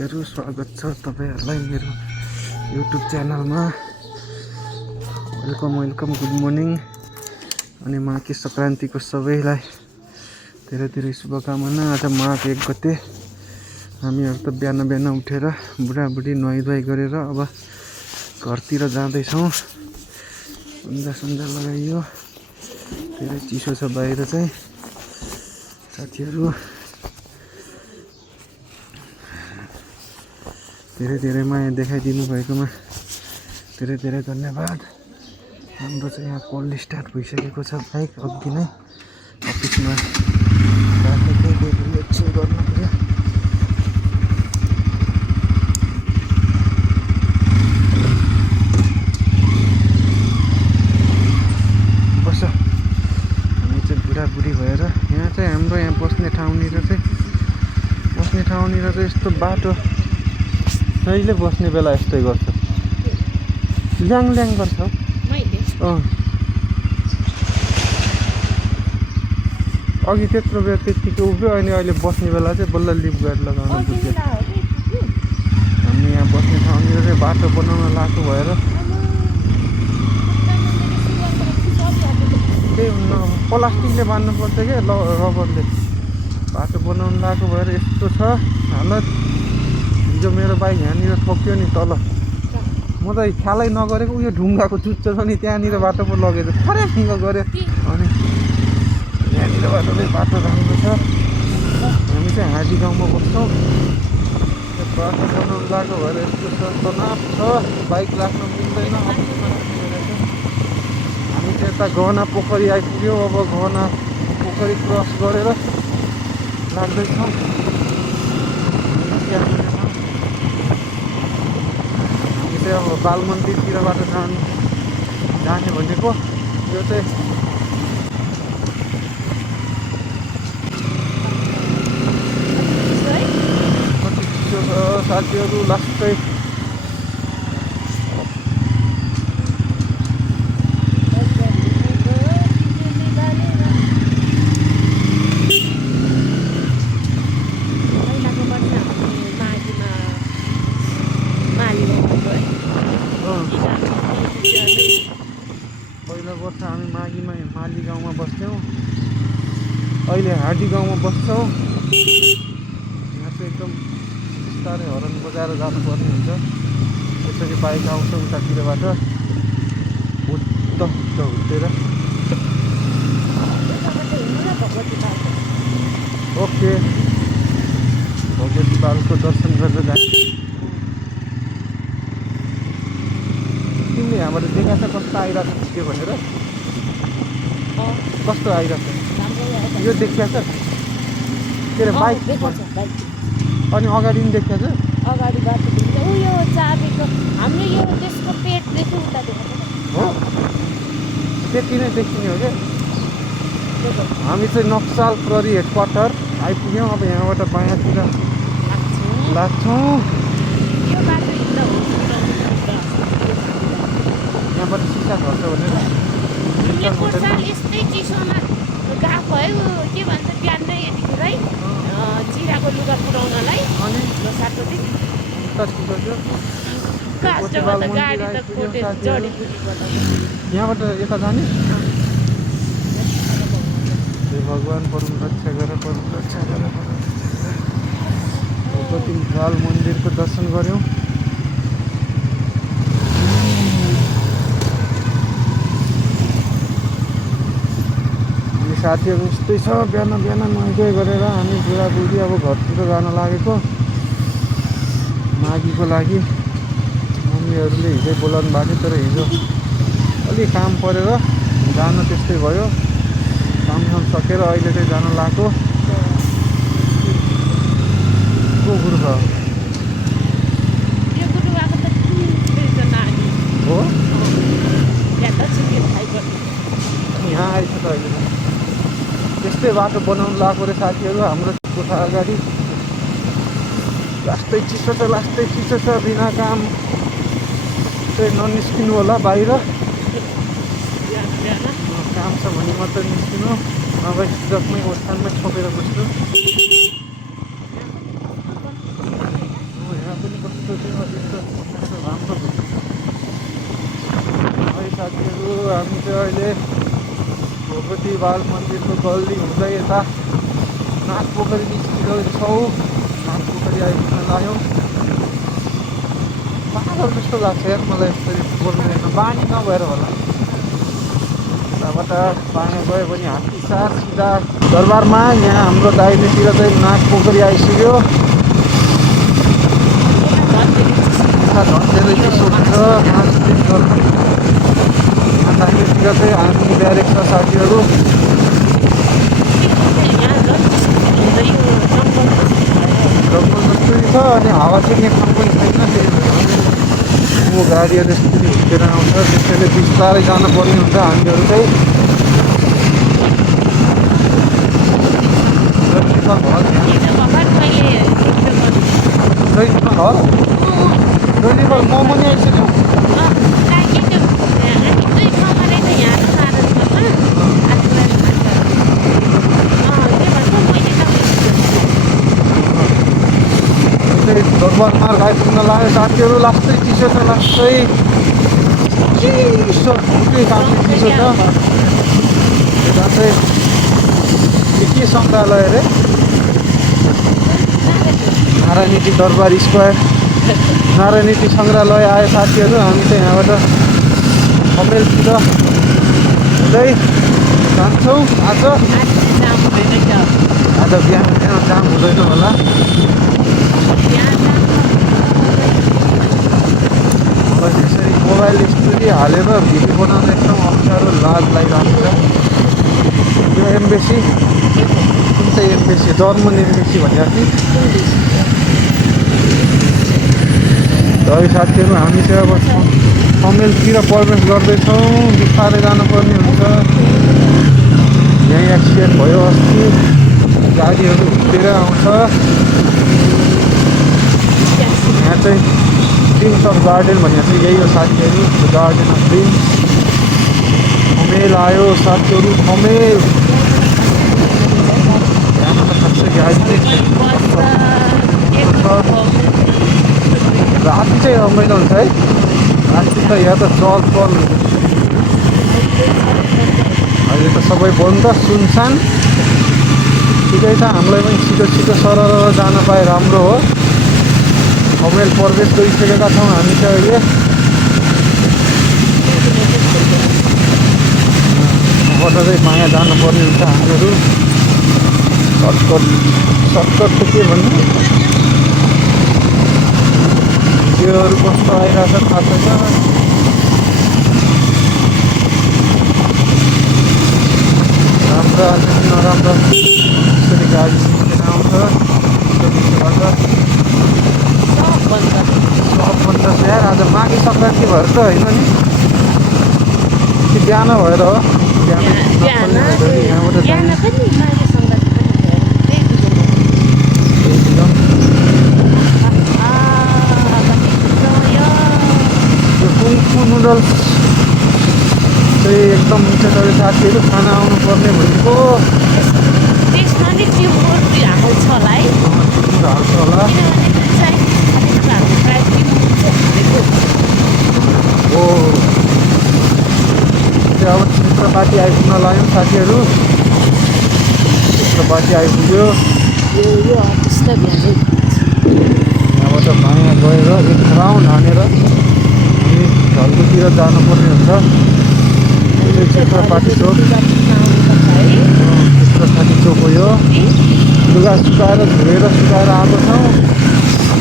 साथीहरु स्वागत छ तपाईहरुलाई मेरो YouTube च्यानलमा। वेलकम गुड मर्निङ अनि माघे संक्रान्तिको सबैलाई धेरै धेरै शुभकामना। आज माघ 1 गते हामीहरु त बिहान उठेर बुढाबुढी नुहाइधुवाइ गरेर अब घरतिर जाँदै छौं। सन्जा लगाइयो, धेरै चिसो छ बाहिर चाहिँ साथीहरु। धेरै माया देखाइदिनु भएकोमा धेरै धन्यवाद। हाम्रो चाहिँ यहाँ कोल्ड स्टार्ट भइसकेको छ बाइक अघि नै अफिसमा राखेको एकछिन गर्न पर्यो। बस हामी चाहिँ बुढाबुढी भएर यहाँ चाहिँ हाम्रो यहाँ बस्ने ठाउँनिर चाहिँ यस्तो बाटो जहिले बस्ने बेला यस्तै गर्छ, ल्याङ गर्छ। अघि त्यत्रो बेर त्यतिको उभियो, अहिले बस्ने बेला चाहिँ बल्ल लिप गार्ड लगाउनु पुग्यो। हामी यहाँ बस्ने ठाउँनिर चाहिँ बाटो बनाउन लागेको भएर प्लास्टिकले बाँध्नु पर्छ क्या, रबरले बाटो बनाउन लागेको भएर यस्तो छ हालत। हिजो मेरो बाइक यहाँनिर ठोक्यो नि तल, म त ख्यालै नगरेको उयो ढुङ्गाको चुच्चो छ नि त्यहाँनिर बाटो पो लगेर फर्याङ्ग गऱ्यो। अनि यहाँनिरबाट चाहिँ बाटो राम्रो छ। हामी चाहिँ हाजी गाउँमा बस्छौँ, बाटो बनाउनु लागेको भएर यस्तो छ, तनाव छ, बाइक राख्न मिल्दैन। हामी चाहिँ यता गहना पोखरी आइपुग्यो, अब गहना पोखरी क्रस गरेर लाग्दैछौँ। अब बाल मन्दिरतिरबाट जाने भनेको यो चाहिँ कति चिसो छ साथीहरु। लास्टै पहिलो वर्ष हामी माघीमा माली गाउँमा बस्थ्यौँ, अहिले हाडी गाउँमा बस्छौँ। यहाँ चाहिँ एकदम बिस्तारै हर्न बजाएर जानुपर्ने हुन्छ। त्यसरी बाइक आउँछ उतातिरबाट हुँदेर। ओके, भगवती बालको दर्शन गरेर जान्छ। तिमीले यहाँबाट देखाएको छ कस्तो आइरहेको छ के भनेर? कस्तो आइरहेको छ यो देखिएको छ के अरे बाइक? अनि अगाडि पनि देखिएको छ? अगाडि बाटो उयो चाबेको हाम्रो यो त्यसको पेटदेखि उता देखाएको हो, त्यति नै देखिने हो क्या। हामी चाहिँ नक्सल प्रहरी हेडक्वार्टर आइपुग्यौँ। अब यहाँबाट बायाँतिर लाग्छौँ। यहाँबाट सिसा झर्छ भनेर यस्तै चिसोमा गएको भयो के भन्छ बिहानै यतिखेरै जिराको लुगा पुऱ्याउनलाई। अनि लोसारको दिन गाडी त कोटे जडीबुटीबाट यहाँबाट यता जाने। हे भगवान् परम रक्षा गर। भगवती बाल मन्दिरको दर्शन गऱ्यौँ। साथीहरु यस्तै छ, बिहान नुहाइधुवाइ गरेर हामी बुढाबुढी अब घरतिर जान लागेको माघीको लागि। मम्मीहरूले हिजै बोलाउनु भएको थियो, तर हिजो अलि काम परेर जान त्यस्तै भयो। काम सकेर अहिले चाहिँ जान लागेको। को गुरु छ हो यहाँ आएछ त अहिले। त्यस्तै बाटो बनाउनु लागेको रे साथीहरु हाम्रो कोठा अगाडि। लास्टै चिसो छ, बिना काम चाहिँ ननिस्किनु होला बाहिर। काम छ भने मात्रै निस्किनु, नभए जसमै ओछानमै छोपेर बस्नु। चाहिँ अहिले भगवती बाल मन्दिरको गल्ली हुँदै यता नाग पोखरी निस्किँदैछौँ। नाग पोखरी आइपुग्न लाग्यौँ। पागल जस्तो लाग्छ यार मलाई यसरी बोल्नु बानी नभएर होला। यताबाट बाँड्न गयो भने हात्तीसार सिधा दरबारमा। यहाँ हाम्रो दाहिनेतिर चाहिँ नाग पोखरी आइसक्यो। धेरै चिसो हुन्छ दाहिनेतिर चाहिँ हामी ब्यारेक छ साथीहरू। जङ्गल जस्तै छ अनि हावा चाहिँ यहाँ पनि छैन। त्यही भएर म गाडीहरू यसरी हिँडेर आउँछ। त्यसैले बिस्तारै जानुपर्ने हुन्छ हामीहरू चाहिँ। घर मोमो नि आइसक्यो। दरबार मार्ग आइपुग्न लाग्यो साथीहरू। लास्टै चिसो छ लास्टै चिसो काफी चिसो छ। यता चाहिँ के सङ्ग्रहालय अरे नारायणी दरबार स्क्वायर नारायणी सङ्ग्रहालय आयो साथीहरू। हामी चाहिँ यहाँबाट कमेलतिर हुँदै जान्छौँ। आज बिहान जाम हुँदैन होला। यसरी मोबाइल स्टोरी हालेर भिडियो बनाउन एकदम अप्ठ्यारो लाज लागिरहेको छ। यो एम्बेसी कुन चाहिँ एम्बेसी जर्मन एम्बेसी भनेको थिएँ। है साथीहरू हामी चाहिँ अब कमेलतिर प्रवेश गर्दैछौँ। बिस्तारै जानुपर्ने हुन्छ। यहीँ एक्सिडेन्ट भयो अस्ति। गाडीहरू हिँडेर आउँछ। यहाँ चाहिँ ड्रिम्स अफ गार्डन भनेको चाहिँ यही हो साथीहरू। गार्डन अफ ड्रिम्स कमेल आयो साथीहरू। कमेल यहाँमा त खासै गाडी नै छैन। राति चाहिँ रमाइलो हुन्छ है। राति त यहाँ त चल अहिले त सबै बन्द सुनसान। ठिकै छ हामीलाई पनि छिटो छिटो सरर जान पाए राम्रो हो। कमेल प्रवेश गरिसकेका छौँ हामी चाहिँ अहिले। यहाँबाट चाहिँ माया जानुपर्ने हुन्छ हामीहरू। सर्टकट त के भन्नु त्योहरू कस्तो आइरहेको छ थाहा छैन। राम्रो आज नराम्रो यसरी गाडी निस्केर आउँछ। सब बन्द छ यार। आज माघे सङ्क्रान्ति भएर त होइन नि कि बिहान भएर हो। यहाँबाट कुङफु नुडल्स चाहिँ एकदम मिठो छ साथीहरू। खाना आउनु पर्ने भनेको हाल्छ होला। हो अब क्षेत्रपाती आइपुग्न लाग्यौँ साथीहरू। क्षेत्रपाती आइपुग्यो। यहाँबाट माया गएर एक राउन्ड हानेर हामी घरकोतिर जानुपर्ने हुन्छ। क्षेत्रपाती चोक क्षेत्रपाती चोक हो यो। लुगा सुकाएर धोएर सुकाएर आएको छौँ।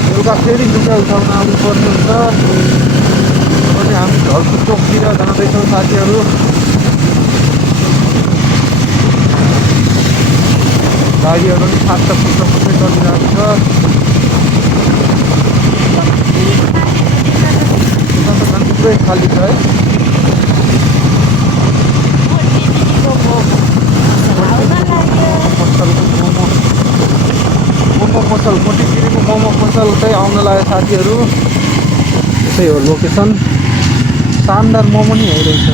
बेलुका फेरि लुगा उठाउन आउनुपर्ने हुन्छ। अनि हामी घरको चोकतिर जाँदैछौँ साथीहरू। गाडीहरू पनि फाट्टा फुट्टा फुट्टै चलिरहेको छ। थुप्रै खाली छ है। मोमो पसल मोटीगिरीको मोमो पसल चाहिँ आउन लाग्यो साथीहरू। त्यही हो लोकेसन। शानदार मोमो नि हेरेको छ।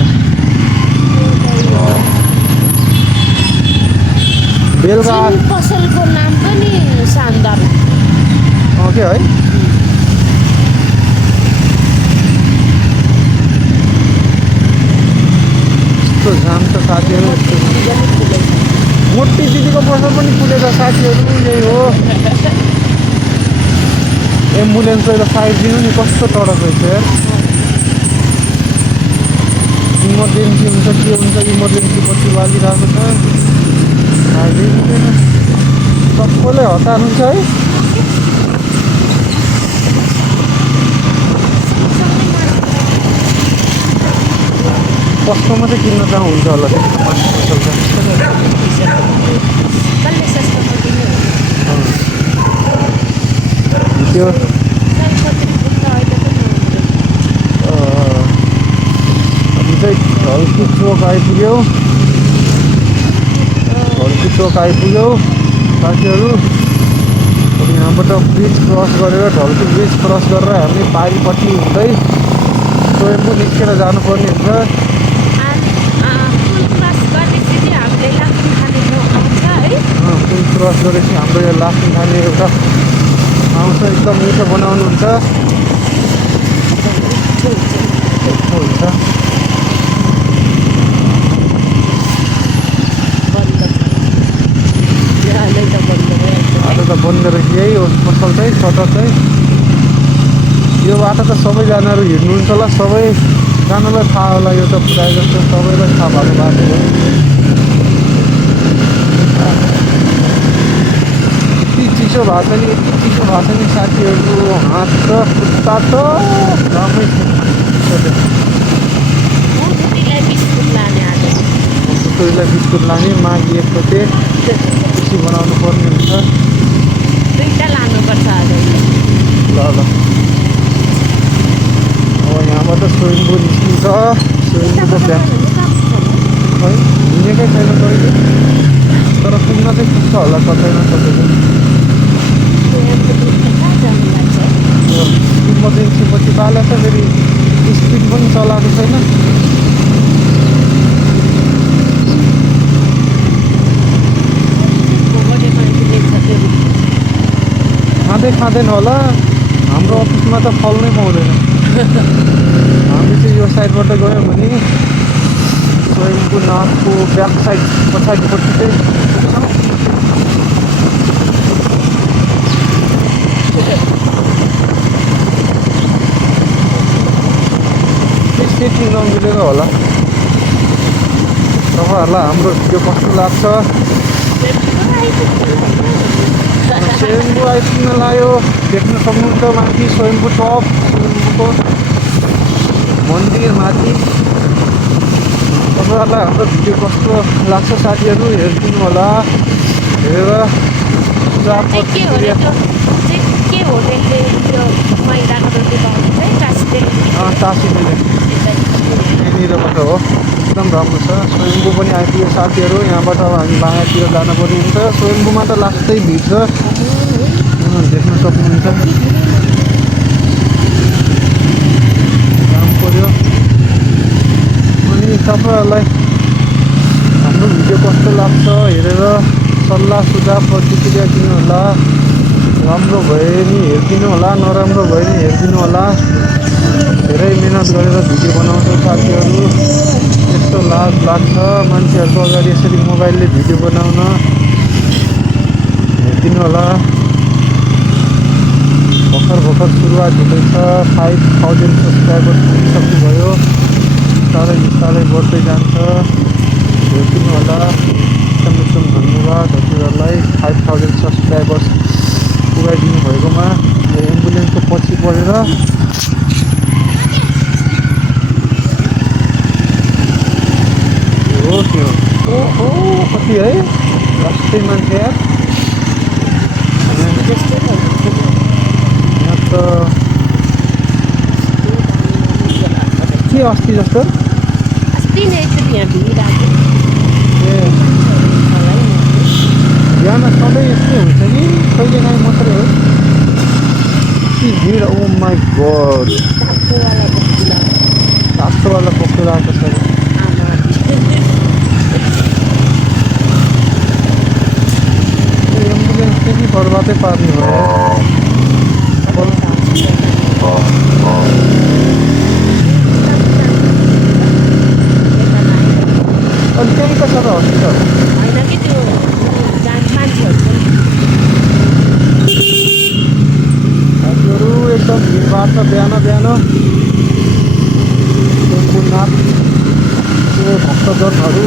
बेलुका पसलको नाम पनि शानदार के है। यस्तो जाम छ साथीहरू मोटी दिदीको पसल पनि खुलेछ साथीहरू यही हो एम्बुलेन्सलाई त साइड दिनु नि कस्तो तडक रहेछ यार इमर्जेन्सी हुन्छ के हुन्छ इमर्जेन्सी पछि बालिरहेको छ अहिले हुँदैन सबैले हतार हुन्छ है कस्तोमा चाहिँ किन्न जहाँ हुन्छ होला त्यो हामी चाहिँ ढल्की चोक आइपुग्यौँ साथीहरू अब यहाँबाट ब्रिज क्रस गरेर ढल्की ब्रिज क्रस गरेर हामी पारिपट्टि हुँदै स्वयम्भू निस्केर जानुपर्ने हुन्छ पुल क्रस गरेपछि हाम्रो यो लाफ्टिङ खाने एउटा आउँछ एकदम मिठो बनाउनुहुन्छ हुन्छ बाटो त बन्द रहेछ यही हो पसल चाहिँ सडक चाहिँ यो बाटो त सबैजनाहरू हिँड्नुहुन्छ होला सबैजनालाई थाहा होला यो त प्रायः जस्तो सबैलाई थाहा भएको बाटो हो चिसो भएको छ नि साथीहरू हात र खुट्टा त राम्रै बुटुरीलाई बिस्कुट लाने मागिएको थिएँ खुसी बनाउनु पर्ने हुन्छ ल अब यहाँबाट स्वयम्भू निस्किन्छ स्वयम्भूको ब्याग है हिँडेकै छैन कहिले तर पुग्न चाहिँ पुग्छ होला कतै न कतै इमर्जेन्सी पछि पाले छ फेरि स्पिड पनि चलाएको छैन खाँदैन होला हाम्रो अफिसमा त फल्नै पाउँदैन हामी चाहिँ यो साइडबाट गयौँ भने स्वयम्भू नाथको ब्याक साइड पछाडिपट्टि चाहिँ सेटिङ नमिलेर होला तपाईँहरूलाई हाम्रो भिडियो कस्तो लाग्छ स्वयम्भू आइपुग्न लाग्यो देख्न सक्नुहुन्छ माथि स्वयम्भू टप स्वयम्भूको मन्दिर माथि तपाईँहरूलाई हाम्रो भिडियो कस्तो लाग्छ साथीहरू हेरिदिनु होला हेरेर यहाँनिरबाट हो एकदम राम्रो छ स्वयम्भू पनि आइपुग्यो साथीहरू यहाँबाट अब हामी बाहिरतिर जानुपर्ने हुन्छ स्वयम्भूमा त लास्टै भिड छ देख्न सक्नुहुन्छ काम पर्यो अनि तपाईँहरूलाई हाम्रो भिडियो कस्तो लाग्छ हेरेर सल्लाह सुझाव प्रतिक्रिया दिनु होला राम्रो भयो नि हेरिदिनु होला नराम्रो भयो नि हेरिदिनु होला धेरै मिहिनेत गरेर भिडियो बनाउँछौँ साथीहरू यस्तो लाज लाग्छ मान्छेहरूको अगाडि यसरी मोबाइलले भिडियो बनाउन हेरिदिनु होला भर्खर सुरुवात हुँदैछ 5000 सब्सक्राइबर पुगिसक्नुभयो बिस्तारै बढ्दै जान्छ हेरिदिनु होला एकदम धन्यवाद हजुरहरूलाई 5000 सब्सक्राइबर्स पुगाइदिनु भएकोमा यो एम्बुलेन्सको पछि परेर हो त्यो ओहो कति है लास्टै मान्छे यार यहाँ त के अस्ति जस्तो बिहान सधैँ यस्तै हुन्छ कि कहिले काहीँ मात्रै हो कि भिड ओ माई गड रातोवाला पक्रेर आएको छ एम्बुलेन्स चाहिँ बर्बादै पार्ने भयो अनि त्यहीँ त छ त हस्पिटल होइन कि त्यो मान्छेहरू साथीहरू एकदम भिडभाड छ बिहान बिहान टेम्पुनाथ त्यो भक्तजनहरू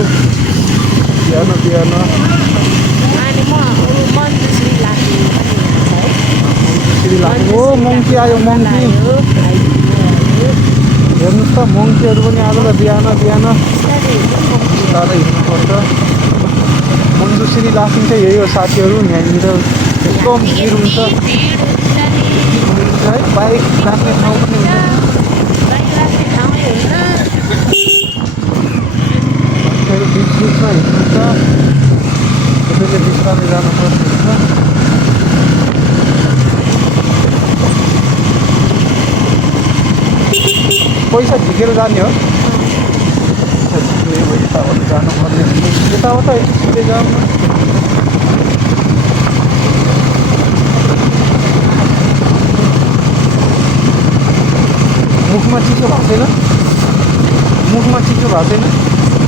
बिहान बिहान अनि मन्जुश्री लाग्ने पनि छ है मङ्की लाग्यो ओ मङ्की आयो मङ्की हेर्नुहोस् त मङ्कीहरू पनि आज त बिहान बिहान बिस्तारै हिँड्नुपर्छ मन्जुश्री लासिङ चाहिँ यही हो साथीहरू यहाँनिर यस्तो भिड हुन्छ है बाइक राख्ने ठाउँ पनि हुन्छ मान्छेहरू बिच बिचमा हिँड्नुहुन्छ त्यसैले बिस्तारै जानुपर्ने हुन्छ पैसा झिकेर जाने हो यताबाट जानुपर्ने यताबाट सिधै जाउँ न मुखमा चिसो भएको छैन मुखमा चिसो भएको छैन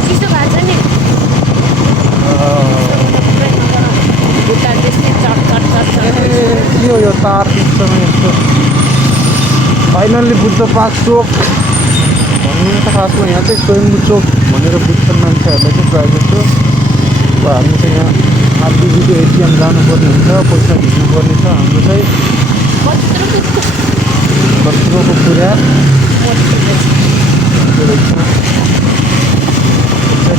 चिसो भएको छ नि खुट्टा त्यस्तै ए के हो यो तार बिचमा यस्तो फाइनल्ली बुद्ध पार्क चोक भन्नु त खासमा यहाँ चाहिँ स्वयम्भू चोक भनेर बुझ्छन् मान्छेहरूले चाहिँ प्रायः जस्तो अब हामी चाहिँ यहाँ आरबिबीको एटिएम जानुपर्ने हुन्छ पैसा झिक्नुपर्ने छ हाम्रो चाहिँ 10 रुपियाँको पुरा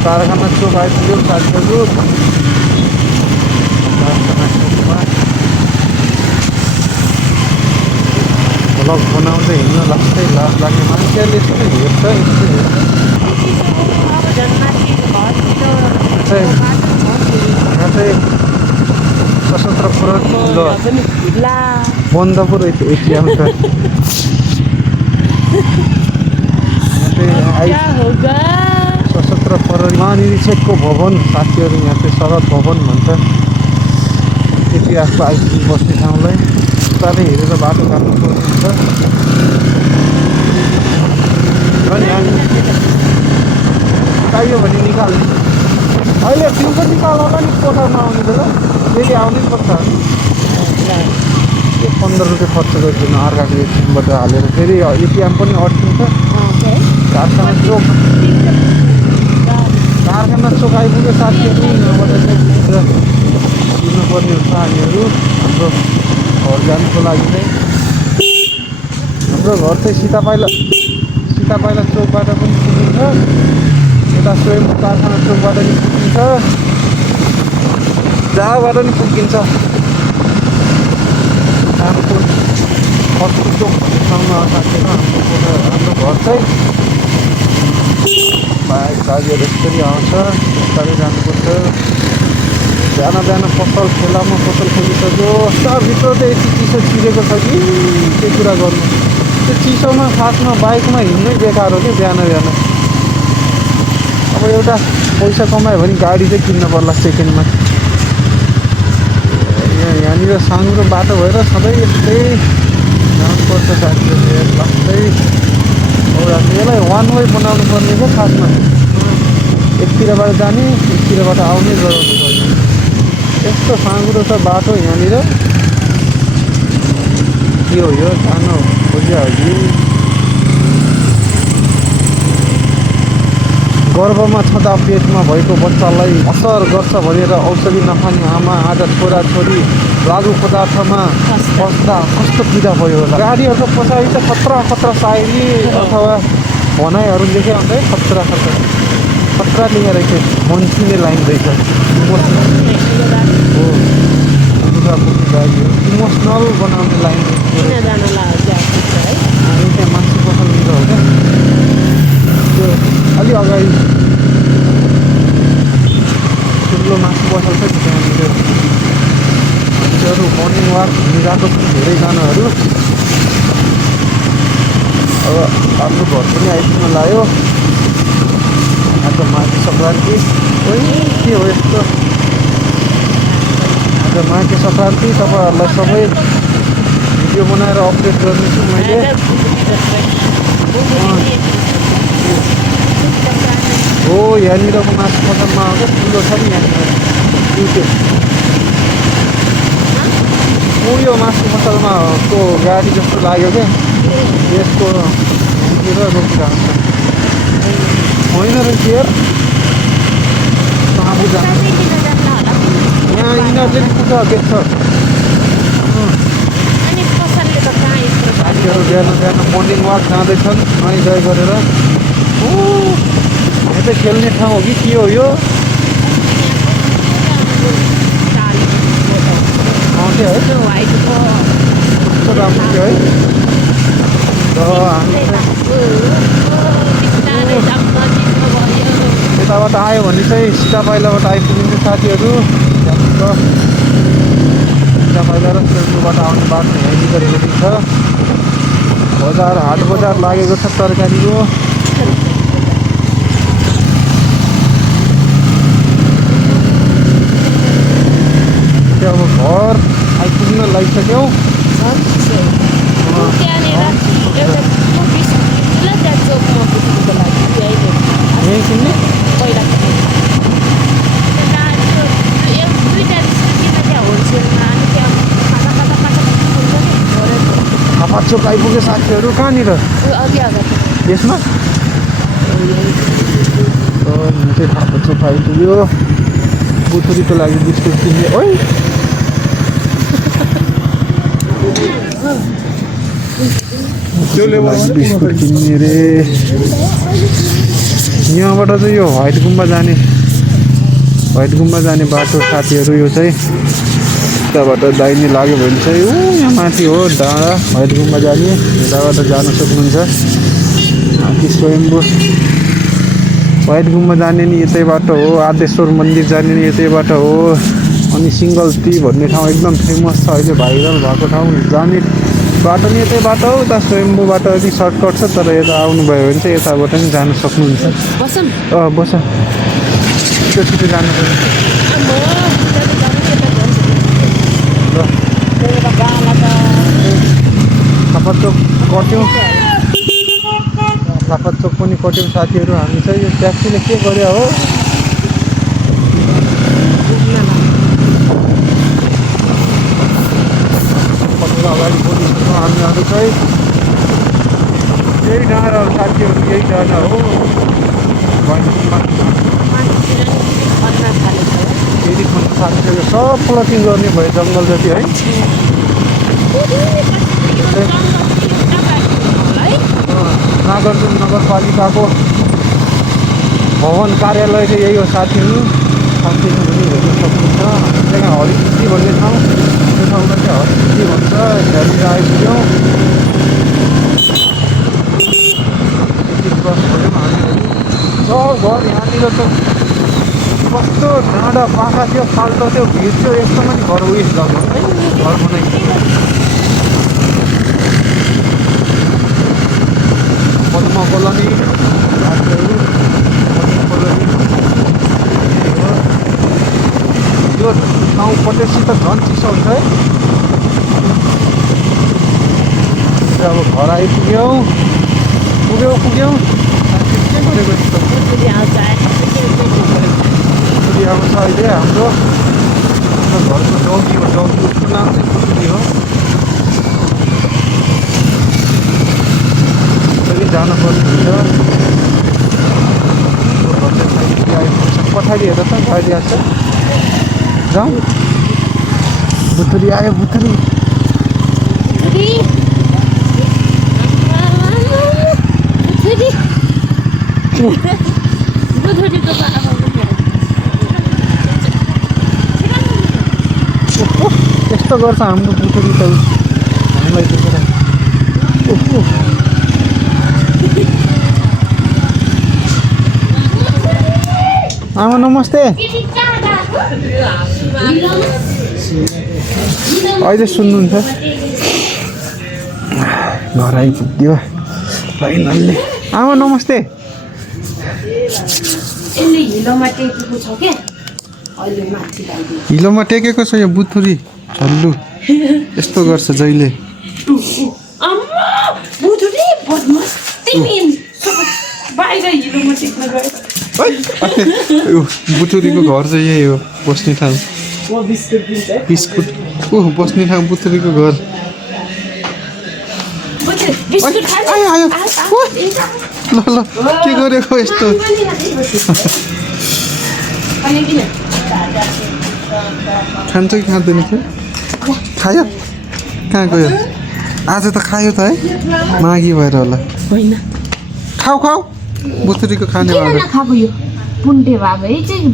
कारखाना चोक आइपुग्यो साथीहरू कारखाना चोकमा भ्लग बनाउँदै हिँड्न लाग्दै लाज लाग्ने मान्छेहरूले यस्तो हेर्छ यस्तो हेर्छ यहाँ चाहिँ सशस्त्र प्रहरी बन्द पो रहेछ एटिएम त सशस्त्र प्रहरी महानिरीक्षकको भवन साथीहरू यहाँ चाहिँ शरद भवन भन्छ इतिहासको आइपुग्नु बस्ने ठाउँलाई बिस्तारै हेरेर बाटो काट्नु पर्ने हुन्छ अनि हामी चाहियो भने निकाल्ने अहिले दिउँसो निकाल होला नि कोठामा आउने बेला फेरि आउनै पर्छ हामी त्यो 15 रुपियाँ खर्च गरिदिनु अर्काको एटिएमबाट हालेर फेरि एटिएम पनि अड्किन्छ कारखाना चोक आइपुग्यो साथीहरू यहाँबाट चाहिँ दिनुपर्ने हुन्छ हामीहरू हाम्रो घर जानुको लागि चाहिँ हाम्रो घर चाहिँ सीतापाइला चोकबाट पनि पुगिन्छ यता स्वयम्भू कारखाना चोकबाट पनि पुगिन्छ जहाँबाट पनि पुगिन्छ हाम्रो फर्स्ट चोक भन्ने ठाउँमा साथीहरू हाम्रो घर चाहिँ बाइक गाडीहरू यसरी आउँछ बिस्तारै जानुपर्छ बिहान बिहान पसल ठेलामा पसल खोलिसक्यो भित्र त यति चिसो छिरेको छ कि त्यो कुरा गर्नु त्यो चिसोमा खासमा बाइकमा हिँड्नै बेकार हो कि बिहान बिहान अब एउटा पैसा कमायो भने गाडी चाहिँ किन्न पर्ला सेकेन्डमा यहाँनिर सानो बाटो भएर सधैँ यस्तै जानुपर्छ साथीहरू लाग्दै यसलाई वान वे बनाउनु पर्ने क्या खासमा एकतिरबाट जाने एकतिरबाट आउने गराउनु पर्ने यस्तो साँघुरो छ बाटो यहाँनिर के हो यो सानो खोजिहाल्यो गर्भमा छँदा पेटमा भएको बच्चालाई असर गर्छ भनेर औषधि नखाने आमा आज छोराछोरी लागु पदार्थमा बस्दा कस्तो पीडा भयो होला गाडीहरूको पछाडि त खतरा खतरा सायरी अथवा भनाइहरू लेखेर हुन्छ है खतरा खतरा लेखेर रहेछ मन्सीले लाइन रहेछ हो इमोसनल बनाउने लाइन त्यहाँ मान्छे पसलतिर हो क्या त्यो अलि अगाडि ठुलो मासु पसल छ त्यहाँनिर मान्छेहरू मर्निङ वाक गएको छ धेरैजनाहरू अब आफ्नो घर पनि आइपुग्न लाग्यो आज माघे सङ्क्रान्ति के हो यस्तो आज माघे सङ्क्रान्ति तपाईँहरूलाई सबै भिडियो बनाएर अपडेट गर्नेछु मैले हो यहाँनिरको मासु पसलमा हो क्या ठुलो छ नि यहाँनिर त्यो उयो मासु पसलमा को गाडी जस्तो लाग्यो क्या यसको यहाँनिर रोकिरहेको छ होइन रहेछ यार कहाँ बुझा यहाँ यिनीहरूले नि पुग्छ बेच्छ साथीहरू बिहान बिहान मर्निङ वाक जाँदैछन् नुहाइधुवाइ गरेर यहाँ चाहिँ खेल्ने ठाउँ हो कि के हो यो है कस्तो राम्रो थियो है यताबाट आयो भने चाहिँ सिधा पाइलाबाट आइपुगिन्छ साथीहरू सिधा पाइला र सेलुबाट आउने बाटो यहीँनिर जोडिन्छ बजार हाट बजार लागेको छ तरकारीको अब घर आइपुग्न लागिसक्यौ यहीँ किन्ने थापाचोक आइपुग्यो साथीहरू कहाँनिर यसमा चाहिँ थापाचोक आइपुग्यो बुथुरीको लागि बिस्कुट किन्ने ओइ बिस्कुट किन्ने रे यहाँबाट चाहिँ यो व्हाइट गुम्बा जाने बाटो साथीहरू यो चाहिँ यताबाट दाहिने लाग्यो भने चाहिँ यहाँ माथि हो डाँडा व्हाइट गुम्बा जाने यताबाट जान सक्नुहुन्छ माथि स्वयम्भू व्हाइट गुम्बा जाने नि यतै बाटो हो आदेश्वर मन्दिर जाने नि यतै बाटो हो अनि सिङ्गल टी भन्ने ठाउँ एकदम फेमस छ अहिले भाइरल भएको ठाउँ जाने बाटो नि यतै बाटो हो उता स्वयम्भू बाटो अलिक सर्टकट छ तर यता आउनुभयो भने चाहिँ यताबाट नि जान सक्नुहुन्छ बस छिटो जानु पर्छ थापाचोक कट्यौँ थापाचोक पनि कट्यौँ साथीहरू हामी चाहिँ यो ट्याक्सीले के गर्यो हो अगाडि बढिसक्यौँ हामीहरू चाहिँ यही डाँडा हो साथीहरू यही डाँडा हो फेरि खन्न थालिसक्यो सब प्लटिङ गर्ने भयो जङ्गल जति है नागरजुन नगरपालिकाको भवन कार्यालय चाहिँ यही हो साथीहरू पनि हेर्न सक्नुहुन्छ त्यहाँ हरिकृषि भन्ने ठाउँ त्यो ठाउँमा चाहिँ हरिकृषि भन्छ यहाँनिर आइपुग्यौँ सब घर यहाँनिर त कस्तो डाँडा पाखा थियो फाल्टो थियो भिड थियो यस्तोमा नि घर उयस लाग्यो है घर बनाइदियो पद्मा कोलोनी यो ठाउँ पटेसी त झन् चिसो हुन्छ है अब घर आइपुग्यौँ पुग्यौँ के गरेको आउँछ अहिले हाम्रो घरको डगी हो डगीको नाम चाहिँ पुतुली हो जानुपर्छ पछाडि हेर त गाडी आएको छ जाउँ बुथुरी आयो बुथुरी यस्तो गर्छ हाम्रो बुथुरी त हामीलाई देखेर आमा नमस्ते अहिले सुन्नुहुन्छ घर आइपुग्यो फाइनल्ली आमा नमस्ते हिलोमा टेकेको छ यो बुथुरी झल्लु यस्तो गर्छ जहिले बुथुरीको घर चाहिँ यही हो बस्ने ठाउँ बिस्कुट बस्ने ठाउँ बुथुरीको घर आयो आयो ल ल के गरेको यस्तो खान्छ कि खाँदैन थियो खायो कहाँ गयो आज त खायो त है मागी भएर होला होइन खाऊ खाऊ बुथुरीको खाने किन नखाएको यो पुन्टे भए भए चाहिँ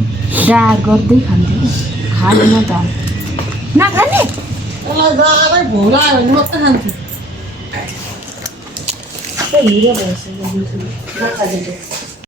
डार गर्दै खान्थ्यो खाँदैन त नखाने हिरो भएछ